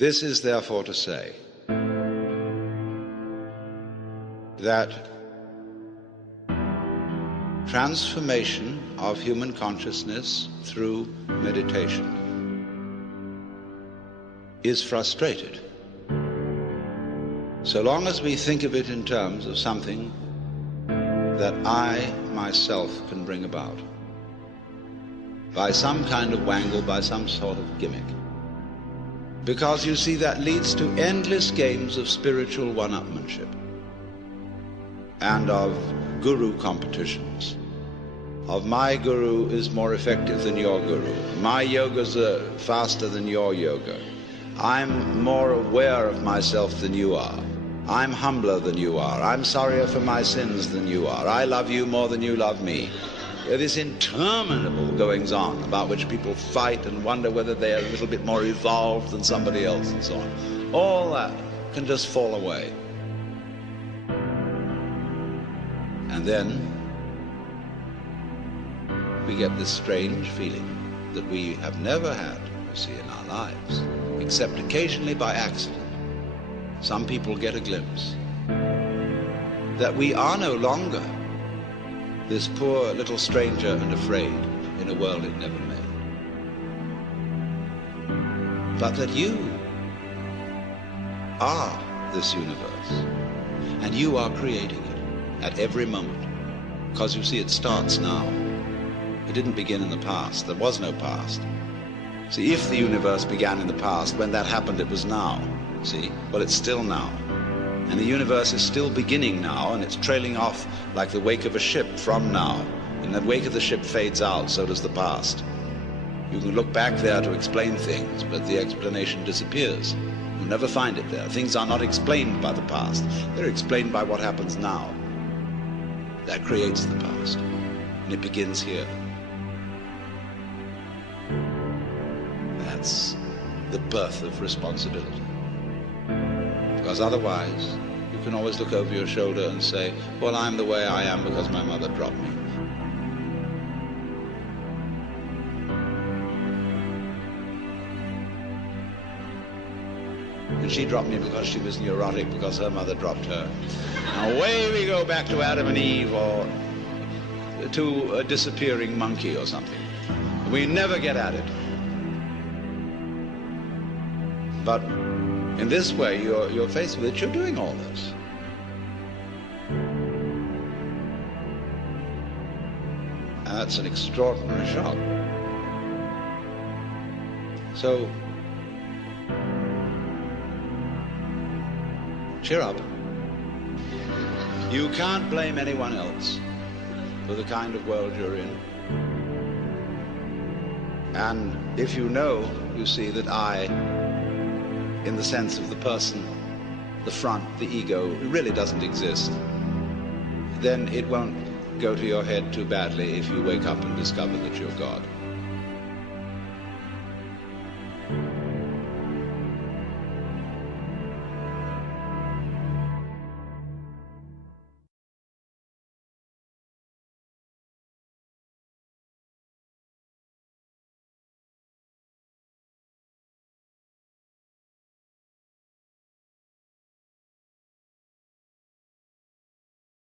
This is therefore to say that transformation of human consciousness through meditation is frustrated so long as we think of it in terms of something that I myself can bring about by some kind of wangle, by some sort of gimmick. Because you see, that leads to endless games of spiritual one-upmanship and of guru competitions, of my guru is more effective than your guru, my yoga's faster than your yoga, I'm more aware of myself than you are, I'm humbler than you are, I'm sorrier for my sins than you are, I love you more than you love me. This interminable goings-on about which people fight and wonder whether they are a little bit more evolved than somebody else and so on. All that can just fall away. And then we get this strange feeling that we have never had, you see, in our lives, except occasionally by accident. Some people get a glimpse that we are no longer this poor little stranger and afraid in a world it never made, but that you are this universe, and you are creating it at every moment, because you see, it starts now. It didn't begin in the past. There was no past. See, if the universe began in the past, when that happened, it was now. See, well, it's still now. And the universe is still beginning now, and it's trailing off like the wake of a ship from now. And the wake of the ship fades out, so does the past. You can look back there to explain things, but the explanation disappears. You'll never find it there. Things are not explained by the past. They're explained by what happens now. That creates the past, and it begins here. That's the birth of responsibility. Because otherwise, you can always look over your shoulder and say, well, I'm the way I am because my mother dropped me. And she dropped me because she was neurotic, because her mother dropped her. Now away we go back to Adam and Eve, or to a disappearing monkey or something. We never get at it. But in this way, you're faced with it, you're doing all this. And that's an extraordinary shock. So, cheer up. You can't blame anyone else for the kind of world you're in. And if you know, you see that I, in the sense of the person, the front, the ego, it really doesn't exist, then it won't go to your head too badly if you wake up and discover that you're God.